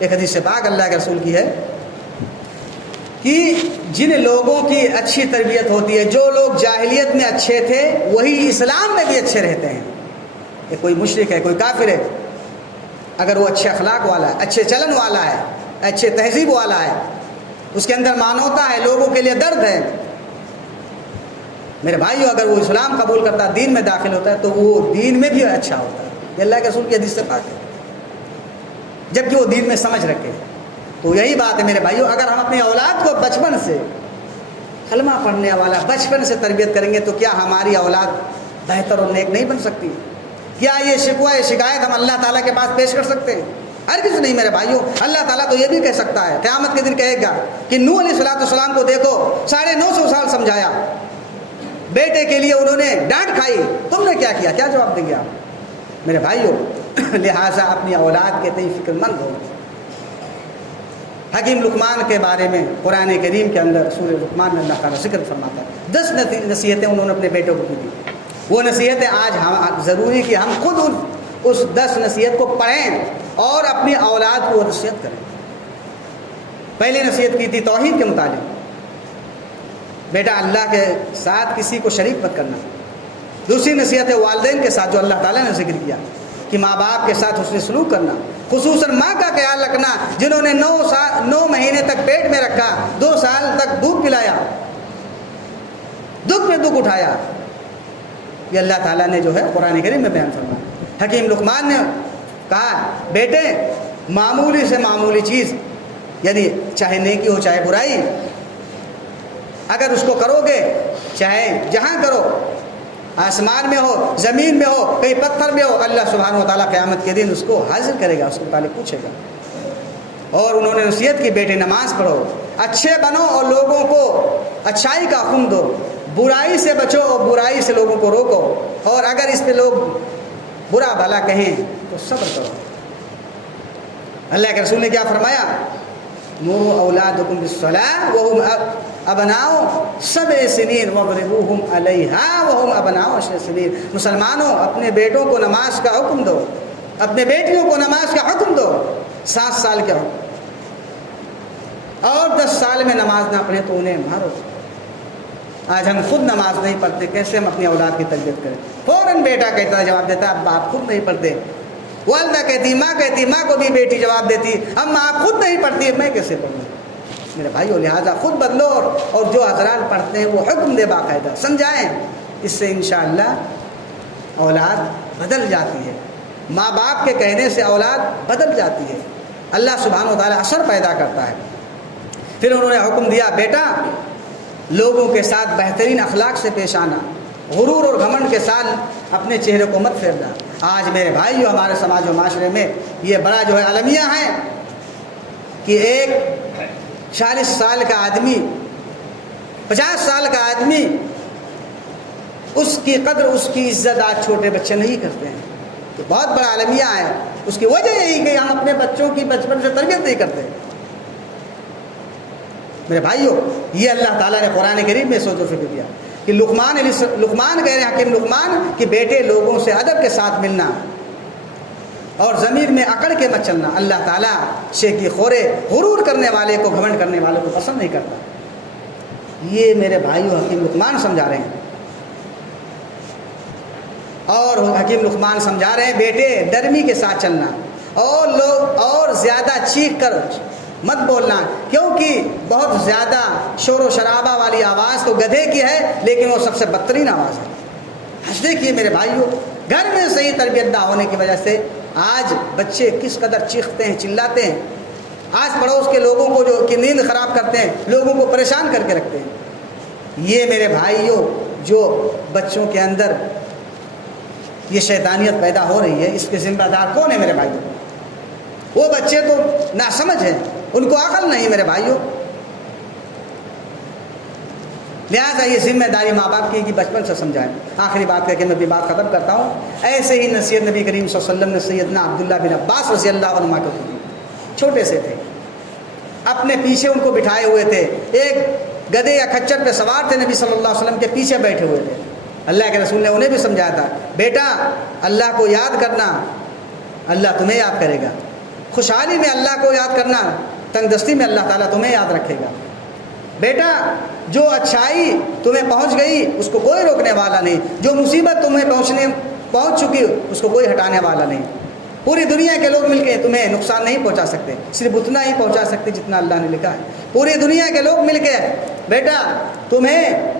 ایک حدیث پاک اللہ کے رسول کی ہے کہ جن لوگوں کی اچھی تربیت ہوتی ہے، جو لوگ جاہلیت میں اچھے تھے وہی اسلام میں بھی اچھے رہتے ہیں. کہ کوئی مشرک ہے، کوئی کافر ہے، اگر وہ اچھے اخلاق والا ہے، اچھے چلن والا ہے، اچھے تہذیب والا ہے، اس کے اندر مانوتا ہے، لوگوں کے لیے درد ہے، میرے بھائیو اگر وہ اسلام قبول کرتا ہے، دین میں داخل ہوتا ہے، تو وہ دین میں بھی اچھا ہوتا ہے. یہ اللہ کے رسول کی حدیث سے پاک ہے. جبکہ وہ دین میں سمجھ رکھے. تو یہی بات ہے میرے بھائیو، اگر ہم اپنی اولاد کو بچپن سے کلمہ پڑھنے والا بچپن سے تربیت کریں گے تو کیا ہماری اولاد بہتر اور نیک نہیں بن سکتی؟ کیا یہ شکوہ، یہ شکایت ہم اللہ تعالیٰ کے پاس پیش کر سکتے ہیں؟ ہرگز نہیں میرے بھائیو. اللہ تعالیٰ تو یہ بھی کہہ سکتا ہے، قیامت کے دن کہے گا کہ نوح علیہ السلام کو دیکھو، 950 سال سمجھایا، بیٹے کے لیے انہوں نے ڈانٹ کھائی، تم نے کیا کیا؟ کیا جواب دیں گے آپ؟ میرے بھائیو لہٰذا اپنی اولاد کے تئیں فکر مند ہو. حکیم لقمان کے بارے میں قرآن کریم کے اندر سورہ لقمان میں اللہ تعالیٰ ذکر فرماتا ہے. 10 نصیحتیں انہوں نے اپنے بیٹوں کو دی. وہ نصیحتیں آج ہم ضروری کہ ہم خود اس 10 نصیحت کو پڑھیں اور اپنی اولاد کو نصیحت کریں. پہلی نصیحت کی تھی توحید کے متعلق، بیٹا اللہ کے ساتھ کسی کو شریک مت کرنا. دوسری نصیحت ہے والدین کے ساتھ، جو اللہ تعالیٰ نے ذکر کیا کہ ماں باپ کے ساتھ حسن سلوک کرنا، خصوصاً ماں کا خیال رکھنا جنہوں نے 9 مہینے تک پیٹ میں رکھا، 2 سال تک دودھ پلایا، دکھ پہ دکھ اٹھایا. یہ اللہ تعالیٰ نے جو ہے قرآن کریم میں بیان فرمایا. حکیم لقمان نے کہا بیٹے معمولی سے معمولی چیز، یعنی چاہے نیکی ہو چاہے برائی، اگر اس کو کرو گے، چاہے جہاں کرو، آسمان میں ہو، زمین میں ہو، کہیں پتھر میں ہو، اللہ سبحانہ و تعالیٰ قیامت کے دن اس کو حاضر کرے گا، اس کے متعلق پوچھے گا. اور انہوں نے نصیحت کی بیٹے نماز پڑھو، اچھے بنو اور لوگوں کو اچھائی کا حکم دو، برائی سے بچو اور برائی سے لوگوں کو روکو، اور اگر اس پہ لوگ برا بھلا کہیں تو صبر کرو. اللہ کے رسول نے کیا فرمایا؟ مروا اولادکم بالصلاۃ وهم ابناء 7 سنین واضربوهم علیہا وهم ابناء 10 سنین. مسلمانوں اپنے بیٹوں کو نماز کا حکم دو، اپنے بیٹیوں کو نماز کا حکم دو. 7 سال کے ہو اور 10 سال میں نماز نہ پڑھیں تو انہیں مارو. آج ہم خود نماز نہیں پڑھتے، کیسے ہم اپنی اولاد کی تربیت کریں؟ فوراً بیٹا کہتا جواب دیتا ابا آپ خود نہیں پڑھتے. والدہ کہتی، ماں کہتی، ماں کو بھی بیٹی جواب دیتی اماں آپ خود نہیں پڑھتی میں کیسے پڑھوں. میرے بھائیو لہٰذا خود بدلو اور جو حضرات پڑھتے ہیں وہ حکم دے باقاعدہ سمجھائیں. اس سے انشاءاللہ اولاد بدل جاتی ہے. ماں باپ کے کہنے سے اولاد بدل جاتی ہے. اللہ سبحانہ و تعالیٰ اثر پیدا کرتا ہے. پھر انہوں نے حکم دیا بیٹا لوگوں کے ساتھ بہترین اخلاق سے پیش آنا، غرور اور گھمنڈ کے ساتھ اپنے چہرے کو مت پھیرنا. آج میرے بھائیو ہمارے سماج و معاشرے میں یہ بڑا جو ہے المیہ ہے کہ ایک 40 سال کا آدمی 50 سال کا آدمی اس کی قدر اس کی عزت آج چھوٹے بچے نہیں کرتے ہیں. تو بہت بڑا المیہ ہے. اس کی وجہ یہی کہ ہم اپنے بچوں کی بچپن سے تربیت نہیں کرتے. میرے بھائیو یہ اللہ تعالیٰ نے قرآن کریم میں سوچ و فکر کیا کہ لقمان کہہ رہے ہیں حکیم لقمان کہ بیٹے لوگوں سے ادب کے ساتھ ملنا اور ضمیر میں اکڑ کے مت چلنا. اللہ تعالیٰ شیخی خورے غرور کرنے والے کو گھمنڈ کرنے والے کو پسند نہیں کرتا. یہ میرے بھائیو حکیم لقمان سمجھا رہے ہیں. اور حکیم لقمان سمجھا رہے ہیں بیٹے نرمی کے ساتھ چلنا اور زیادہ چیخ کر مت بولنا، کیونکہ بہت زیادہ شور و شرابہ والی آواز تو گدھے کی ہے لیکن وہ سب سے بدترین آواز ہے. دیکھیے میرے بھائیو گھر میں صحیح تربیت نہ ہونے کی وجہ سے آج بچے کس قدر چیختے ہیں چلاتے ہیں. آج پڑوس کے لوگوں کو جو کہ نیند خراب کرتے ہیں، لوگوں کو پریشان کر کے رکھتے ہیں. یہ میرے بھائیو جو بچوں کے اندر یہ شیطانیت پیدا ہو رہی ہے اس کے ذمہ دار کون ہے میرے بھائیو؟ وہ بچے تو ناسمجھ ہیں، ان کو عقل نہیں میرے بھائیو. لہٰذا یہ ذمہ داری ماں باپ کی کہ بچپن سے سمجھائیں. آخری بات کر کے میں بھی بات ختم کرتا ہوں. ایسے ہی نصیحت نبی کریم صلی اللہ علیہ وسلم نے سیدنا عبداللہ بن عباس رضی اللہ عنہ کو دی. چھوٹے سے تھے، اپنے پیچھے ان کو بٹھائے ہوئے تھے. ایک گدھے یا کھچر پہ سوار تھے، نبی صلی اللہ علیہ وسلم کے پیچھے بیٹھے ہوئے تھے. اللہ کے رسول نے انہیں بھی سمجھایا تھا بیٹا اللہ کو یاد کرنا، اللہ تمہیں یاد کرے گا. خوشحالی میں اللہ کو یاد کرنا، تنگ دستی میں اللہ تعالیٰ تمہیں یاد رکھے گا. بیٹا جو اچھائی تمہیں پہنچ گئی اس کو کوئی روکنے والا نہیں، جو مصیبت تمہیں پہنچ چکی اس کو کوئی ہٹانے والا نہیں. پوری دنیا کے لوگ مل کے تمہیں نقصان نہیں پہنچا سکتے، صرف اتنا ہی پہنچا سکتے جتنا اللہ نے لکھا ہے. پوری دنیا کے لوگ مل کے بیٹا تمہیں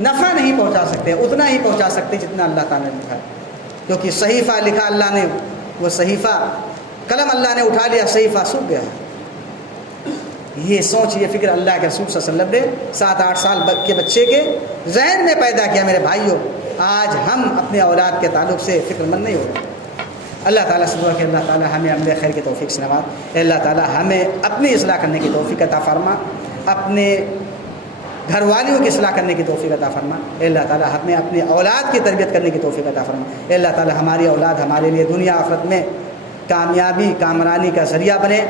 نفع نہیں پہنچا سکتے، اتنا ہی پہنچا سکتے جتنا اللہ تعالیٰ نے لکھا ہے. کیونکہ صحیفہ لکھا اللہ نے، وہ صحیفہ قلم اللہ نے اٹھا لیا، صحیفہ سوکھ گیا. یہ سوچ یہ فکر اللہ کے رسول صلی اللہ علیہ وسلم نے 7-8 سال کے بچے کے ذہن میں پیدا کیا. میرے بھائیوں آج ہم اپنے اولاد کے تعلق سے فکر مند نہیں ہو رہے. اللہ تعالیٰ سے دعا کہ اللہ تعالیٰ ہمیں عمل خیر کی توفیق سے نواز. اللہ تعالیٰ ہمیں اپنی اصلاح کرنے کی توفیق عطا فرما، اپنے گھر والیوں کی اصلاح کرنے کی توفیق عطا فرما. اللہ تعالیٰ ہمیں اپنی اولاد کی تربیت کرنے کی توفیق عطا فرما. اللہ تعالیٰ ہماری اولاد ہمارے لیے دنیا آخرت میں کامیابی کامرانی کا ذریعہ بنے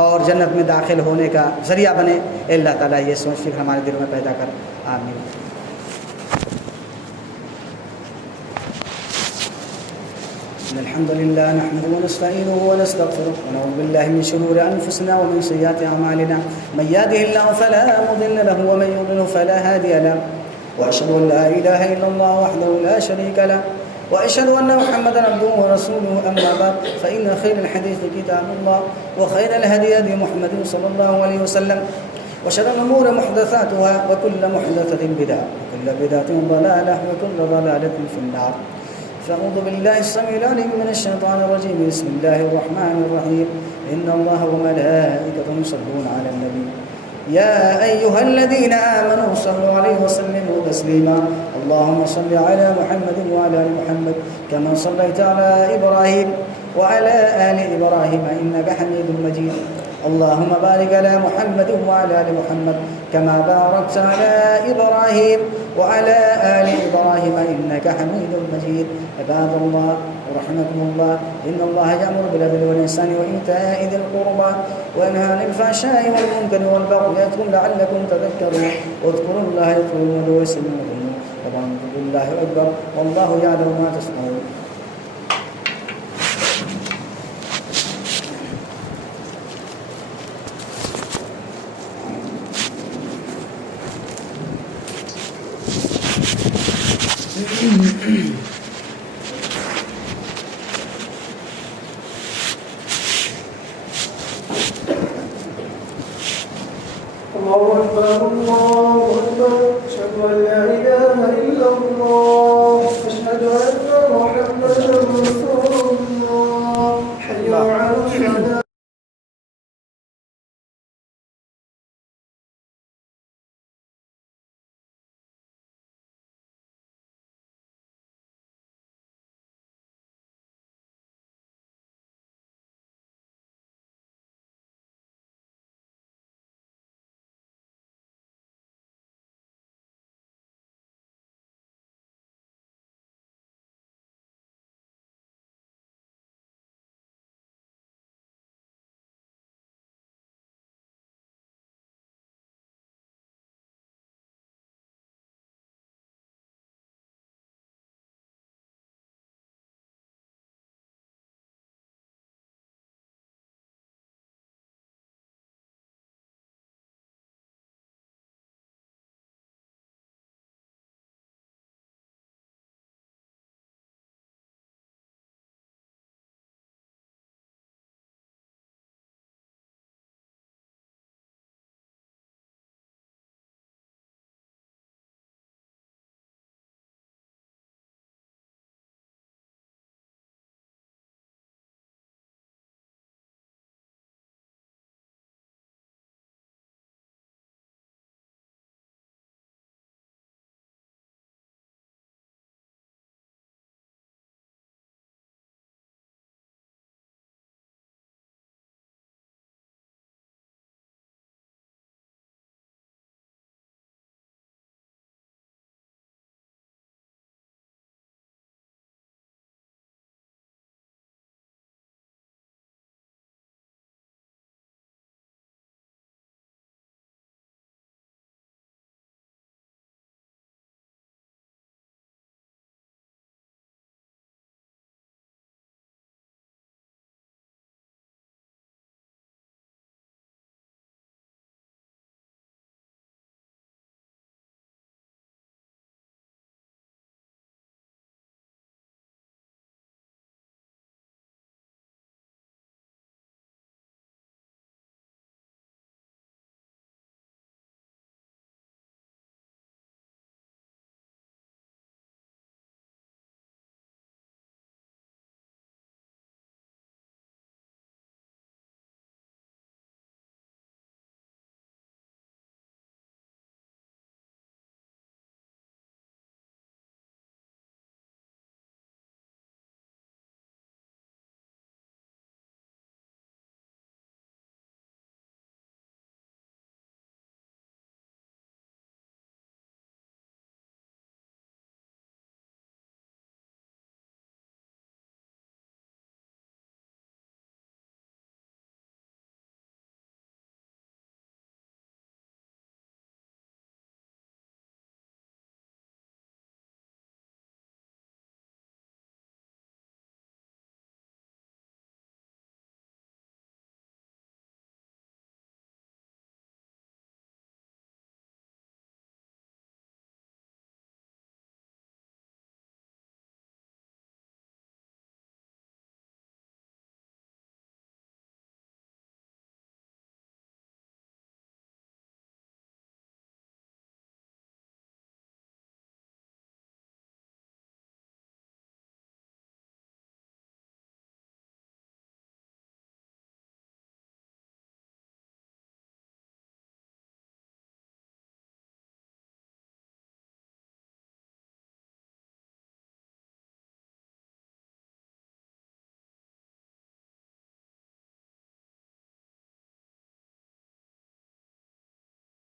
اور جنت میں داخل ہونے کا ذریعہ بنے. اللہ تعالیٰ یہ سوچ فکر ہمارے دلوں میں پیدا کر. آمین. الحمد لله نحمده ونستعينه ونستغفره ونعوذ بالله من شرور أنفسنا ومن سيئات أعمالنا من يهده الله فلا مضل له ومن يضلل فلا هادي له وأشهد أن لا إله إلا الله وحده لا شريك له وأشهد أن محمدا عبده ورسوله. أما بعد فإن خير الحديث كتاب الله وخير الهدي هدي محمد صلى الله عليه وسلم وشر الأمور محدثاتها وكل محدثة بدعة وكل بدعة ضلالة وكل ضلالة في النار. فأعوذ بالله السميع العليم من الشيطان الرجيم. بسم الله الرحمن الرحيم. إن الله وملائكته يصلون على النبي يا أيها الذين آمنوا صلوا عليه وسلموا تسليما. اللهم صل على محمد وعلى آل محمد كما صليت على إبراهيم وعلى آل إبراهيم إنك حميد مجيد. اللهم بارك على محمد وعلى آل محمد كما باركت على إبراهيم وعلى آل إبراهيم إنك حميد مجيد. عباد الله رحمكم الله إن الله يأمر بالعدل والإحسان وإيتاء ذي القربى وينهى عن الفحشاء والمنكر والبغي يعظكم لعلكم تذكرون. واذكروا الله يذكركم ويسلمكم والحمد لله أكبر والله يعلم ما تصنعون. أن لا إله إلا الله